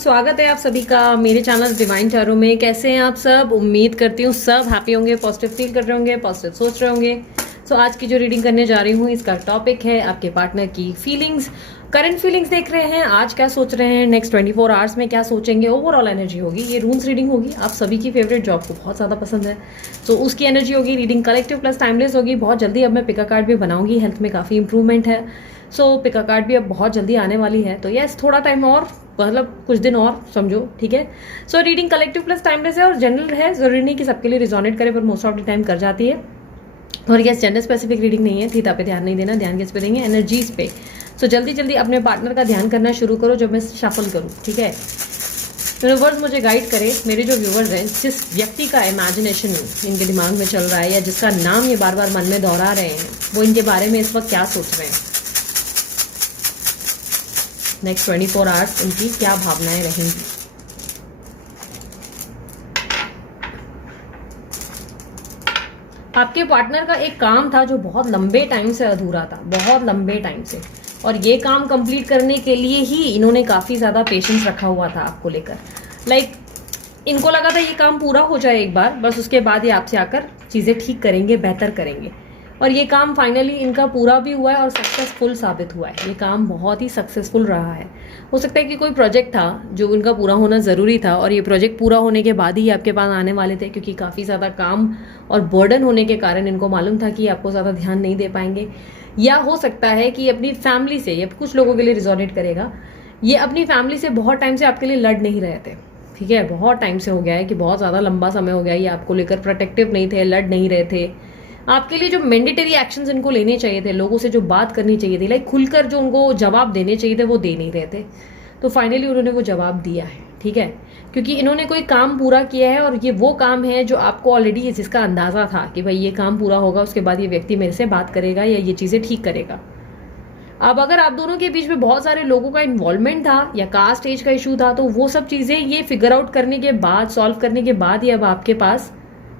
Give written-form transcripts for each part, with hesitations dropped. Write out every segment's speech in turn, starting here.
स्वागत है आप सभी का मेरे चैनल डिवाइन टैरो में। कैसे हैं आप सब? उम्मीद करती हूँ सब हैप्पी होंगे, पॉजिटिव फील कर रहे होंगे, पॉजिटिव सोच रहे होंगे। सो आज की जो रीडिंग करने जा रही हूँ इसका टॉपिक है आपके पार्टनर की फीलिंग्स। करंट फीलिंग्स देख रहे हैं, आज क्या सोच रहे हैं, नेक्स्ट 24 आवर्स में क्या सोचेंगे, ओवरऑल एनर्जी होगी। ये रून्स रीडिंग होगी, आप सभी की फेवरेट, जो आपको बहुत ज़्यादा पसंद है। तो उसकी एनर्जी होगी। रीडिंग कलेक्टिव प्लस टाइमलेस होगी। बहुत जल्दी अब मैं पिका कार्ड भी बनाऊंगी, हेल्थ में काफ़ी इंप्रूवमेंट है। सो पिका कार्ड भी अब बहुत जल्दी आने वाली है। तो यस, थोड़ा टाइम और, मतलब कुछ दिन और समझो, ठीक है। So reading collective plus timeless है और जनरल है। जरूरी नहीं कि सबके लिए रिजोनेट करे, पर मोस्ट ऑफ द टाइम कर जाती है। और यस, जेंडर स्पेसिफिक रीडिंग नहीं है। थीटा पे ध्यान नहीं देना, ध्यान किस पे देंगे? एनर्जीज पे। सो जल्दी जल्दी अपने पार्टनर का ध्यान करना शुरू करो जब मैं शफल करूँ, ठीक है। यूनिवर्स मुझे गाइड करे। मेरे जो व्यूवर्स हैं, जिस व्यक्ति का इमेजिनेशन इनके दिमाग में चल रहा है या जिसका नाम ये बार बार मन में दोहरा रहे हैं, वो इनके बारे में इस वक्त क्या सोच रहे हैं, नेक्स्ट 24 आवर्स उनकी क्या भावनाएं रहेंगी। आपके पार्टनर का एक काम था जो बहुत लंबे टाइम से अधूरा था, बहुत लंबे टाइम से, और ये काम कंप्लीट करने के लिए ही इन्होंने काफ़ी ज़्यादा पेशेंस रखा हुआ था आपको लेकर। लाइक इनको लगा था ये काम पूरा हो जाए एक बार, बस उसके बाद ये आपसे आकर चीज़ें ठीक करेंगे, बेहतर करेंगे। और ये काम फाइनली इनका पूरा भी हुआ है और सक्सेसफुल साबित हुआ है। ये काम बहुत ही सक्सेसफुल रहा है। हो सकता है कि कोई प्रोजेक्ट था जो इनका पूरा होना ज़रूरी था और ये प्रोजेक्ट पूरा होने के बाद ही आपके पास आने वाले थे, क्योंकि काफ़ी ज़्यादा काम और बर्डन होने के कारण इनको मालूम था कि आपको ज़्यादा ध्यान नहीं दे पाएंगे। या हो सकता है कि अपनी फैमिली से, या कुछ लोगों के लिए रिजोनेट करेगा, ये अपनी फैमिली से बहुत टाइम से आपके लिए लड़ नहीं रहे थे, ठीक है। बहुत टाइम से हो गया है कि बहुत ज़्यादा लंबा समय हो गया, ये आपको लेकर प्रोटेक्टिव नहीं थे, लड़ नहीं रहे थे। आपके लिए जो मैंडेटरी एक्शंस इनको लेने चाहिए थे, लोगों से जो बात करनी चाहिए थी, लाइक खुलकर जो उनको जवाब देने चाहिए थे, वो दे नहीं रहे थे। तो फाइनली उन्होंने वो जवाब दिया है, ठीक है, क्योंकि इन्होंने कोई काम पूरा किया है और ये वो काम है जो आपको ऑलरेडी, जिसका अंदाजा था कि भाई ये काम पूरा होगा, उसके बाद ये व्यक्ति मेरे से बात करेगा या ये चीज़ें ठीक करेगा। अब अगर आप दोनों के बीच में बहुत सारे लोगों का इन्वॉल्वमेंट था या कास्ट एज का इशू था, तो वो सब चीज़ें ये फिगर आउट करने के बाद, सॉल्व करने के बाद ये अब आपके पास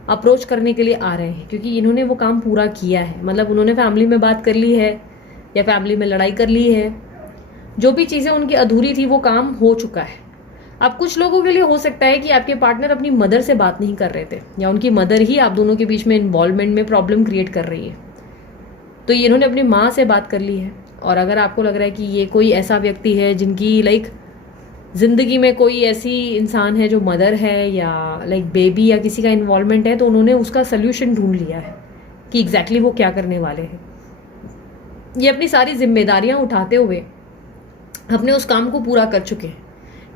अप्रोच करने के लिए आ रहे हैं, क्योंकि इन्होंने वो काम पूरा किया है। मतलब उन्होंने फैमिली में बात कर ली है या फैमिली में लड़ाई कर ली है, जो भी चीज़ें उनकी अधूरी थी वो काम हो चुका है। अब कुछ लोगों के लिए हो सकता है कि आपके पार्टनर अपनी मदर से बात नहीं कर रहे थे, या उनकी मदर ही आप दोनों के बीच में इन्वॉल्वमेंट में प्रॉब्लम क्रिएट कर रही है, तो ये इन्होंने अपनी माँ से बात कर ली है। और अगर आपको लग रहा है कि ये कोई ऐसा व्यक्ति है जिनकी लाइक ज़िंदगी में कोई ऐसी इंसान है जो मदर है या लाइक बेबी या किसी का इन्वॉल्वमेंट है, तो उन्होंने उसका सल्यूशन ढूंढ लिया है कि एग्जैक्टली वो क्या करने वाले हैं। ये अपनी सारी जिम्मेदारियां उठाते हुए अपने उस काम को पूरा कर चुके हैं।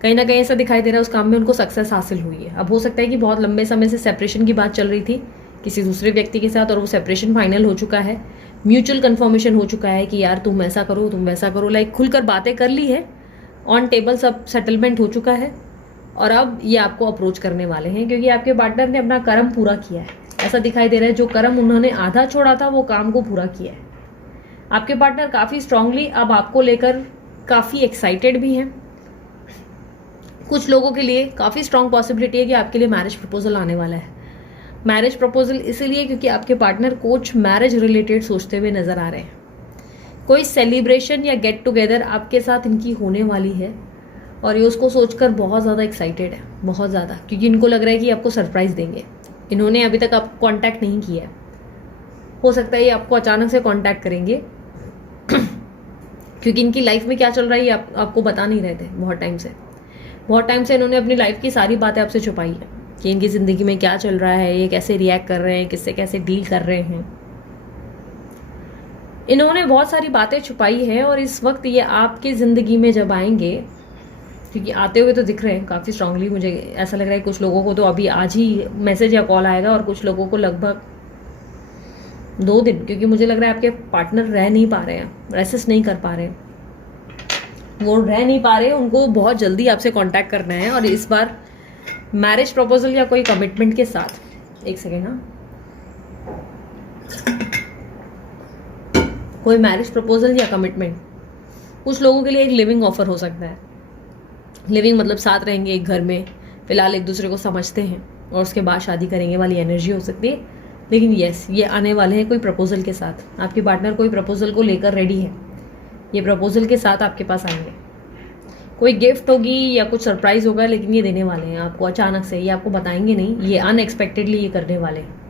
कहीं ना कहीं ऐसा दिखाई दे रहा है उस काम में उनको सक्सेस हासिल हुई है। अब हो सकता है कि बहुत लंबे समय से सेपरेशन की बात चल रही थी किसी दूसरे व्यक्ति के साथ, और वो सेपरेशन फाइनल हो चुका है, म्यूचुअल कन्फर्मेशन हो चुका है कि यार तुम ऐसा करो, तुम वैसा करो, लाइक खुलकर बातें कर ली है, ऑन टेबल सब सेटलमेंट हो चुका है। और अब ये आपको अप्रोच करने वाले हैं, क्योंकि आपके पार्टनर ने अपना कर्म पूरा किया है। ऐसा दिखाई दे रहा है जो कर्म उन्होंने आधा छोड़ा था वो काम को पूरा किया है। आपके पार्टनर काफ़ी स्ट्रांगली अब आपको लेकर काफ़ी एक्साइटेड भी हैं। कुछ लोगों के लिए काफ़ी स्ट्रांग पॉसिबिलिटी है कि आपके लिए मैरिज प्रपोजल आने वाला है। मैरिज प्रपोजल इसलिए क्योंकि आपके पार्टनर कुछ मैरिज रिलेटेड सोचते हुए नजर आ रहे हैं। कोई सेलिब्रेशन या गेट टुगेदर आपके साथ इनकी होने वाली है, और ये उसको सोचकर बहुत ज़्यादा एक्साइटेड है, बहुत ज़्यादा, क्योंकि इनको लग रहा है कि आपको सरप्राइज़ देंगे। इन्होंने अभी तक आपको कांटेक्ट नहीं किया है, हो सकता है ये आपको अचानक से कांटेक्ट करेंगे क्योंकि इनकी लाइफ में क्या चल रहा है ये आपको बता नहीं रहे थे बहुत टाइम से इन्होंने अपनी लाइफ की सारी बातें आपसे छुपाई है कि इनकी ज़िंदगी में क्या चल रहा है, ये कैसे रिएक्ट कर रहे हैं, किससे कैसे डील कर रहे हैं। इन्होंने बहुत सारी बातें छुपाई है, और इस वक्त ये आपकी ज़िंदगी में जब आएंगे, क्योंकि आते हुए तो दिख रहे हैं काफ़ी स्ट्रांगली, मुझे ऐसा लग रहा है कुछ लोगों को तो अभी आज ही मैसेज या कॉल आएगा, और कुछ लोगों को लगभग 2 दिन, क्योंकि मुझे लग रहा है आपके पार्टनर रह नहीं पा रहे हैं, रेसिस्ट नहीं कर पा रहे हैं, वो रह नहीं पा रहे, उनको बहुत जल्दी आपसे कांटेक्ट करना है। और इस बार मैरिज प्रपोजल या कोई कमिटमेंट के साथ, एक सेकेंड, हाँ, कोई मैरिज प्रपोजल या कमिटमेंट कुछ लोगों के लिए एक लिविंग ऑफर हो सकता है। लिविंग मतलब साथ रहेंगे एक घर में, फिलहाल एक दूसरे को समझते हैं और उसके बाद शादी करेंगे वाली एनर्जी हो सकती है। लेकिन यस, ये आने वाले हैं कोई प्रपोजल के साथ। आपके पार्टनर कोई प्रपोजल को लेकर रेडी है, ये प्रपोजल के साथ आपके पास आएंगे। कोई गिफ्ट होगी या कुछ सरप्राइज होगा, लेकिन ये देने वाले हैं आपको अचानक से, ये आपको बताएंगे नहीं, ये अनएक्सपेक्टेडली ये करने वाले हैं।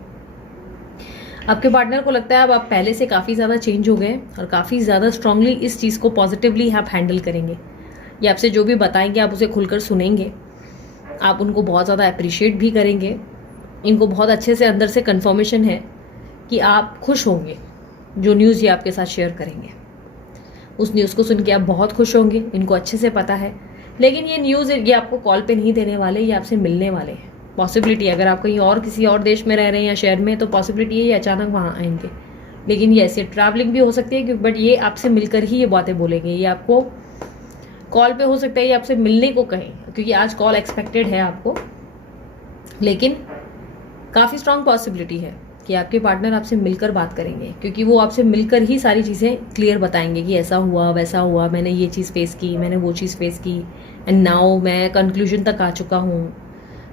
आपके पार्टनर को लगता है अब आप पहले से काफ़ी ज़्यादा चेंज हो गए और काफ़ी ज़्यादा स्ट्रांगली इस चीज़ को पॉजिटिवली आप हैंडल करेंगे। ये आपसे जो भी बताएंगे आप उसे खुलकर सुनेंगे, आप उनको बहुत ज़्यादा अप्रिशिएट भी करेंगे। इनको बहुत अच्छे से अंदर से कन्फर्मेशन है कि आप खुश होंगे जो न्यूज़ ये आपके साथ शेयर करेंगे। उस न्यूज़ को सुन के आप बहुत खुश होंगे, इनको अच्छे से पता है। लेकिन ये न्यूज़ ये आपको कॉल पे नहीं देने वाले, ये आपसे मिलने वाले हैं। पॉसिबिलिटी अगर आप कहीं और किसी और देश में रह रहे हैं या शहर में, तो पॉसिबिलिटी है ये अचानक वहाँ आएंगे। लेकिन ये ऐसे ट्रैवलिंग भी हो सकती है, बट ये आपसे मिलकर ही ये बातें बोलेंगे। ये आपको कॉल पे हो सकता है ये आपसे मिलने को कहें, क्योंकि आज कॉल एक्सपेक्टेड है आपको, लेकिन काफ़ी स्ट्रांग पॉसिबिलिटी है कि आपके पार्टनर आपसे मिलकर बात करेंगे, क्योंकि वो आपसे मिलकर ही सारी चीज़ें क्लियर बताएंगे कि ऐसा हुआ वैसा हुआ, मैंने ये चीज़ फेस की, मैंने वो चीज़ फेस की, एंड नाउ मैं कंक्लूजन तक आ चुका हूँ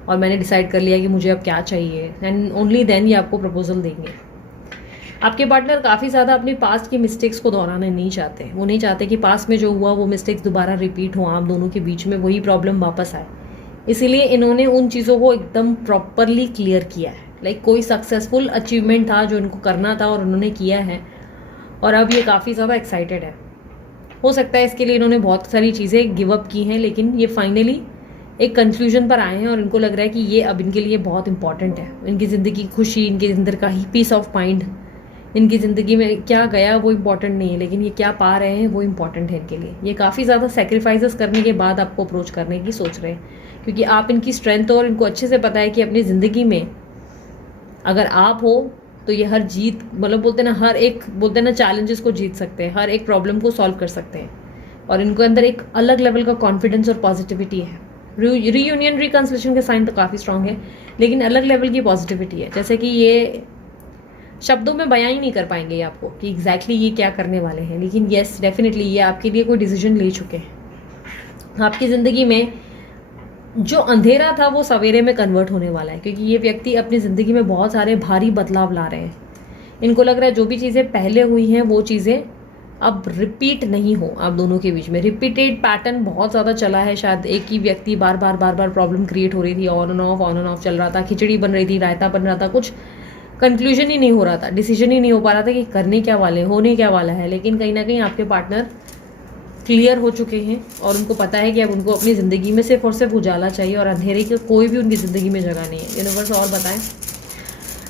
और मैंने डिसाइड कर लिया कि मुझे अब क्या चाहिए, एंड ओनली देन ये आपको प्रपोजल देंगे। आपके पार्टनर काफ़ी ज़्यादा अपनी पास्ट की मिस्टेक्स को दोहराना नहीं चाहते। वो नहीं चाहते कि पास्ट में जो हुआ वो मिस्टेक्स दोबारा रिपीट हो, आप दोनों के बीच में वही प्रॉब्लम वापस आए। इसीलिए इन्होंने उन चीज़ों को एकदम प्रॉपरली क्लियर किया है। लाइक कोई सक्सेसफुल अचीवमेंट था जो इनको करना था और उन्होंने किया है, और अब ये काफ़ी ज़्यादा एक्साइटेड है। हो सकता है इसके लिए इन्होंने बहुत सारी चीज़ें गिव अप की हैं, लेकिन ये फाइनली एक कंक्लूजन पर आए हैं और इनको लग रहा है कि ये अब इनके लिए बहुत इंपॉर्टेंट है। इनकी ज़िंदगी खुशी, इनके अंदर का ही पीस ऑफ माइंड, इनकी ज़िंदगी में क्या गया वो इम्पॉर्टेंट नहीं है, लेकिन ये क्या पा रहे हैं वो इम्पॉर्टेंट है इनके लिए। ये काफ़ी ज़्यादा सेक्रीफाइसेस करने के बाद आपको अप्रोच करने की सोच रहे हैं, क्योंकि आप इनकी स्ट्रेंथ हो और इनको अच्छे से पता है कि अपनी ज़िंदगी में अगर आप हो तो ये हर जीत, मतलब बोलते ना हर एक, बोलते ना चैलेंजेस को जीत सकते हैं, हर एक प्रॉब्लम को सॉल्व कर सकते हैं। और इनके अंदर एक अलग लेवल का कॉन्फिडेंस और पॉजिटिविटी है। रीयूनियन रिकंसिलेशन के साइन तो काफ़ी स्ट्रांग है, लेकिन अलग लेवल की पॉजिटिविटी है। जैसे कि ये शब्दों में बयां ही नहीं कर पाएंगे ये आपको कि एग्जैक्टली ये क्या करने वाले हैं, लेकिन येस डेफिनेटली ये आपके लिए कोई डिसीजन ले चुके हैं। आपकी ज़िंदगी में जो अंधेरा था वो सवेरे में कन्वर्ट होने वाला है, क्योंकि ये व्यक्ति अपनी ज़िंदगी में बहुत सारे भारी बदलाव ला रहे हैं। इनको लग रहा है जो भी चीज़ें पहले हुई हैं वो चीज़ें अब रिपीट नहीं हो आप दोनों के बीच में। रिपीटेड पैटर्न बहुत ज़्यादा चला है, शायद एक ही व्यक्ति बार बार प्रॉब्लम क्रिएट हो रही थी, ऑन एंड ऑफ चल रहा था, खिचड़ी बन रही थी, रायता बन रहा था, कुछ कंक्लूजन ही नहीं हो रहा था, डिसीजन ही नहीं हो पा रहा था कि करने क्या वाले, होने क्या वाला है। लेकिन कहीं ना कहीं आपके पार्टनर क्लियर हो चुके हैं और उनको पता है कि अब उनको अपनी ज़िंदगी में सिर्फ और सिर्फ उजाला चाहिए और अंधेरे की कोई भी उनकी ज़िंदगी में जगह नहीं है। यूनिवर्स और बताएं,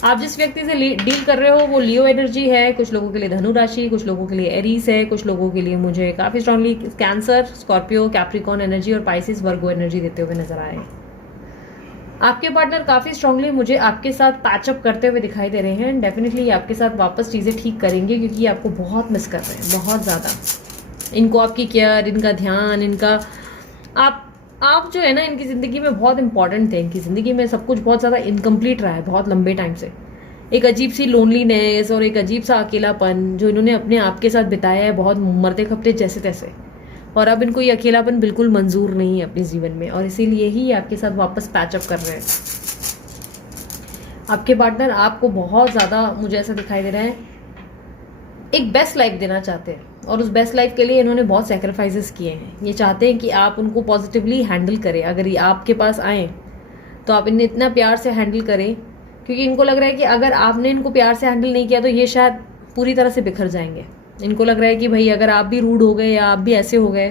आप जिस व्यक्ति से डील कर रहे हो वो लियो एनर्जी है, कुछ लोगों के लिए धनु राशि, कुछ लोगों के लिए एरीज है, कुछ लोगों के लिए मुझे काफ़ी strongly cancer, Scorpio, Capricorn energy और पाइसिस, वर्गो एनर्जी देते हुए नजर आए। आपके पार्टनर काफ़ी स्ट्रांगली मुझे आपके साथ पैचअप करते हुए दिखाई दे रहे हैं। डेफिनेटली आपके साथ वापस चीज़ें ठीक करेंगे, क्योंकि आपको बहुत मिस कर रहे हैं, बहुत ज़्यादा। इनको आपकी केयर, इनका ध्यान, इनका आप जो है ना इनकी ज़िंदगी में बहुत इंपॉर्टेंट थे। इनकी ज़िंदगी में सब कुछ बहुत ज़्यादा इनकम्प्लीट रहा है बहुत लंबे टाइम से। एक अजीब सी लोनलीनेस और एक अजीब सा अकेलापन जो इन्होंने अपने आप के साथ बिताया है, बहुत मरते खपते जैसे तैसे। और अब इनको ये अकेलापन बिल्कुल मंजूर नहीं है अपने जीवन में, और इसीलिए ही आपके साथ वापस पैचअप कर रहे हैं। आपके पार्टनर आपको बहुत ज़्यादा, मुझे ऐसा दिखाई दे रहा है, एक बेस्ट लाइफ देना चाहते हैं, और उस बेस्ट लाइफ के लिए इन्होंने बहुत सेक्रीफाइसेस किए हैं। ये चाहते हैं कि आप उनको पॉजिटिवली हैंडल करें। अगर ये आपके पास आएँ तो आप इन्हें इतना प्यार से हैंडल करें, क्योंकि इनको लग रहा है कि अगर आपने इनको प्यार से हैंडल नहीं किया तो ये शायद पूरी तरह से बिखर जाएंगे। इनको लग रहा है कि भाई अगर आप भी रूड हो गए या आप भी ऐसे हो गए,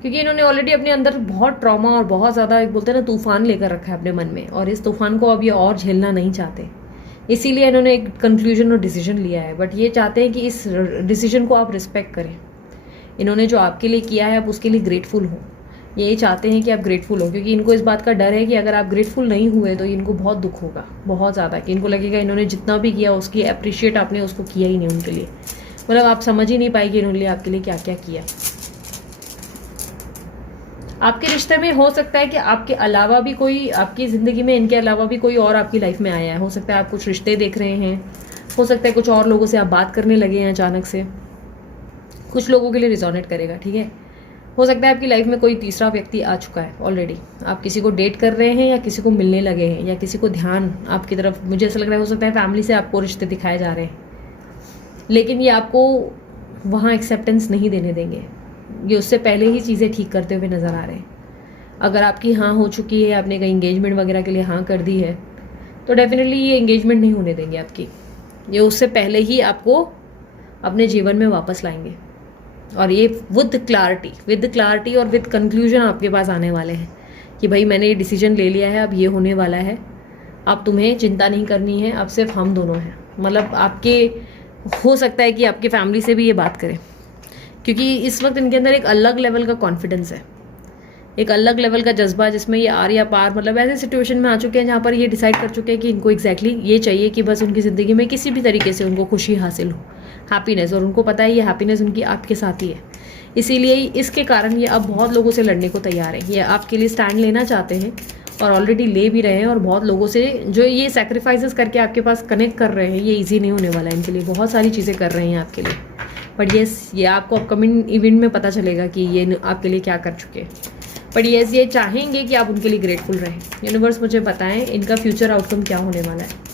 क्योंकि इन्होंने ऑलरेडी अपने अंदर बहुत ट्रॉमा और बहुत ज़्यादा बोलते हैं ना तूफान लेकर रखा है अपने मन में, और इस तूफान को अब ये और झेलना नहीं चाहते। इसीलिए इन्होंने एक कंक्लूजन और डिसीजन लिया है। बट ये चाहते हैं कि इस डिसीजन को आप रिस्पेक्ट करें। इन्होंने जो आपके लिए किया है आप उसके लिए ग्रेटफुल हो। यही चाहते हैं कि आप ग्रेटफुल हो, क्योंकि इनको इस बात का डर है कि अगर आप ग्रेटफुल नहीं हुए तो इनको बहुत दुख होगा, बहुत ज़्यादा, कि इनको लगेगा इन्होंने जितना भी किया उसकी अप्रिशिएट आपने उसको किया ही नहीं उनके लिए। मतलब आप समझ ही नहीं पाएगी इन्होंने आपके लिए क्या क्या किया। आपके रिश्ते में हो सकता है कि आपके अलावा भी कोई, आपकी ज़िंदगी में इनके अलावा भी कोई और आपकी लाइफ में आया है। हो सकता है आप कुछ रिश्ते देख रहे हैं, हो सकता है कुछ और लोगों से आप बात करने लगे हैं अचानक से। कुछ लोगों के लिए रिजोनेट करेगा, ठीक है। हो सकता है आपकी लाइफ में कोई तीसरा व्यक्ति आ चुका है ऑलरेडी। आप किसी को डेट कर रहे हैं या किसी को मिलने लगे हैं या किसी को ध्यान आपकी तरफ, मुझे ऐसा लग रहा है हो सकता है फैमिली से आपको रिश्ते दिखाए जा रहे हैं, लेकिन ये आपको वहाँ एक्सेप्टेंस नहीं देने देंगे। ये उससे पहले ही चीज़ें ठीक करते हुए नज़र आ रहे हैं। अगर आपकी हाँ हो चुकी है, आपने कहीं इंगेजमेंट वगैरह के लिए हाँ कर दी है, तो डेफिनेटली ये इंगेजमेंट नहीं होने देंगे आपकी। ये उससे पहले ही आपको अपने जीवन में वापस लाएंगे, और ये विद क्लैरिटी और विद कंक्लूजन आपके पास आने वाले हैं कि भाई मैंने ये डिसीजन ले लिया है, अब ये होने वाला है, अब तुम्हें चिंता नहीं करनी है, अब सिर्फ हम दोनों हैं। मतलब आपके हो सकता है कि आपके फैमिली से भी ये बात करें, क्योंकि इस वक्त इनके अंदर एक अलग लेवल का कॉन्फिडेंस है, एक अलग लेवल का जज्बा, जिसमें ये आर या पार मतलब ऐसे सिचुएशन में आ चुके हैं जहाँ पर ये डिसाइड कर चुके हैं कि इनको एग्जैक्टली ये चाहिए कि बस उनकी ज़िंदगी में किसी भी तरीके से उनको खुशी हासिल हो, हैप्पीनेस, और उनको पता है ये हैप्पीनेस उनकी आपके साथ ही है। इसीलिए इसके कारण ये अब बहुत लोगों से लड़ने को तैयार है। ये आपके लिए स्टैंड लेना चाहते हैं और ऑलरेडी ले भी रहे हैं, और बहुत लोगों से जो ये सेक्रीफाइसेस करके आपके पास कनेक्ट कर रहे हैं, ये ईजी नहीं होने वाला है इनके लिए, बहुत सारी चीज़ें कर रहे हैं आपके लिए। बट ये आपको अपकमिंग इवेंट में पता चलेगा कि ये आपके लिए क्या कर चुके हैं। बट ये चाहेंगे कि आप उनके लिए ग्रेटफुल रहें। यूनिवर्स मुझे बताएं इनका फ्यूचर आउटकम क्या होने वाला है।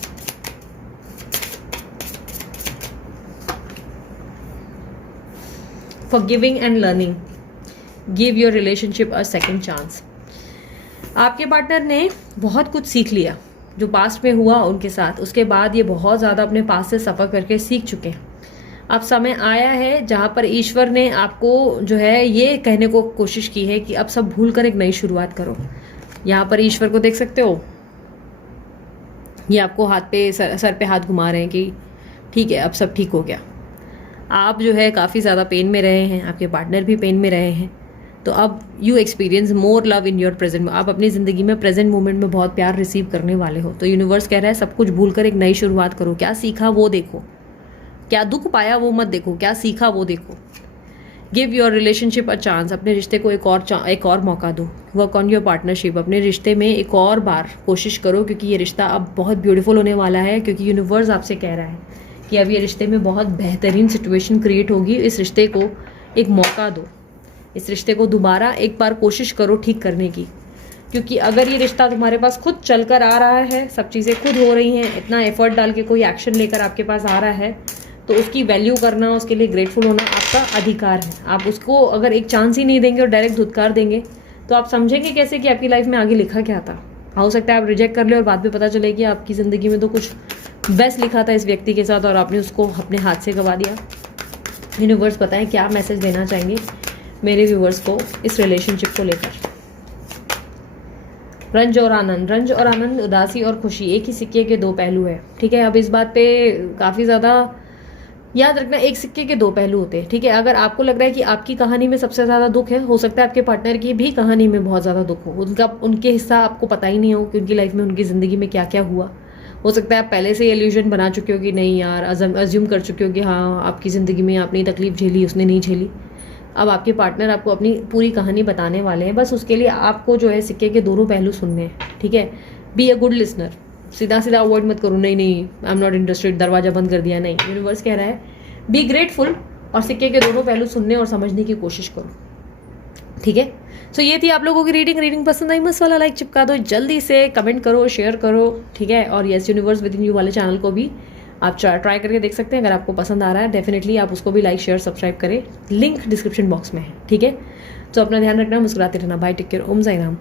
Forgiving and learning, give your relationship a second chance. आपके पार्टनर ने बहुत कुछ सीख लिया जो पास्ट में हुआ उनके साथ, उसके बाद ये बहुत ज़्यादा अपने पास से सफ़र करके सीख चुके हैं। अब समय आया है जहाँ पर ईश्वर ने आपको जो है ये कहने को कोशिश की है कि अब सब भूल कर एक नई शुरुआत करो। यहाँ पर ईश्वर को देख सकते हो, ये आपको हाथ पे सर पे हाथ घुमा रहे हैं कि ठीक है अब सब ठीक हो गया। आप जो है काफ़ी ज़्यादा पेन में रहे हैं, आपके पार्टनर भी पेन में रहे हैं, तो अब you experience more love in your present. आप अपनी ज़िंदगी में प्रेजेंट मोमेंट में बहुत प्यार रिसीव करने वाले हो। तो यूनिवर्स कह रहा है सब कुछ भूल कर एक नई शुरुआत करो। क्या सीखा वो देखो, क्या दुख पाया वो मत देखो, क्या सीखा वो देखो। Give your relationship a chance, अपने रिश्ते को एक और मौका दो। वर्क ऑन योर पार्टनरशिप, अपने रिश्ते में एक और बार कोशिश करो, क्योंकि ये रिश्ता अब बहुत ब्यूटीफुल होने वाला है। क्योंकि यूनिवर्स आपसे कह रहा है कि अब ये रिश्ते में बहुत बेहतरीन सिचुएशन क्रिएट होगी। इस रिश्ते को एक मौका दो, इस रिश्ते को दोबारा एक बार कोशिश करो ठीक करने की। क्योंकि अगर ये रिश्ता तुम्हारे पास खुद चल कर आ रहा है, सब चीज़ें खुद हो रही हैं, इतना एफर्ट डाल के कोई एक्शन लेकर आपके पास आ रहा है, तो उसकी वैल्यू करना, उसके लिए ग्रेटफुल होना आपका अधिकार है। आप उसको अगर एक चांस ही नहीं देंगे और डायरेक्ट धुतकार देंगे, तो आप समझेंगे कैसे कि आपकी लाइफ में आगे लिखा क्या था। हो सकता है आप रिजेक्ट कर ले और बाद में पता चले कि आपकी ज़िंदगी में तो कुछ बेस्ट लिखा था इस व्यक्ति के साथ और आपने उसको अपने हाथ से गवा दिया। यूनिवर्स बताएं क्या मैसेज देना चाहेंगे मेरे व्यूवर्स को इस रिलेशनशिप को लेकर। रंज और आनंद, उदासी और खुशी एक ही सिक्के के दो पहलू है। ठीक है, अब इस बात पे काफ़ी ज़्यादा याद रखना, एक सिक्के के दो पहलू होते हैं। ठीक है, अगर आपको लग रहा है कि आपकी कहानी में सबसे ज़्यादा दुख है, हो सकता है आपके पार्टनर की भी कहानी में बहुत ज़्यादा दुख हो। उनके हिस्सा आपको पता ही नहीं हो कि उनकी लाइफ में, उनकी ज़िंदगी में क्या क्या हुआ। हो सकता है आप पहले से इल्यूजन बना चुके हो कि नहीं यार, अज्यूम कर चुके हो कि हाँ आपकी ज़िंदगी में आपने तकलीफ झेली, उसने नहीं झेली। अब आपके पार्टनर आपको अपनी पूरी कहानी बताने वाले हैं। बस उसके लिए आपको जो है सिक्के के दोनों पहलू सुनने हैं। ठीक है, बी अ गुड लिसनर। सीधा अवॉइड मत करो, नहीं आई एम नॉट इंटरेस्टेड, दरवाजा बंद कर दिया। नहीं, यूनिवर्स कह रहा है बी ग्रेटफुल और सिक्के के दोनों पहलू सुनने और समझने की कोशिश करो। ठीक है, सो ये थी आप लोगों की रीडिंग पसंद आई मस्त वाला लाइक चिपका दो, जल्दी से कमेंट करो, शेयर करो। ठीक है, और yes universe with in you वाले चैनल को भी आप ट्राई करके देख सकते हैं। अगर आपको पसंद आ रहा है डेफिनेटली आप उसको भी लाइक शेयर सब्सक्राइब करें, लिंक डिस्क्रिप्शन बॉक्स में है। ठीक है, तो अपना ध्यान रखना, मुस्कुराते रहना। बाय, टेक केयर, ओम साई राम।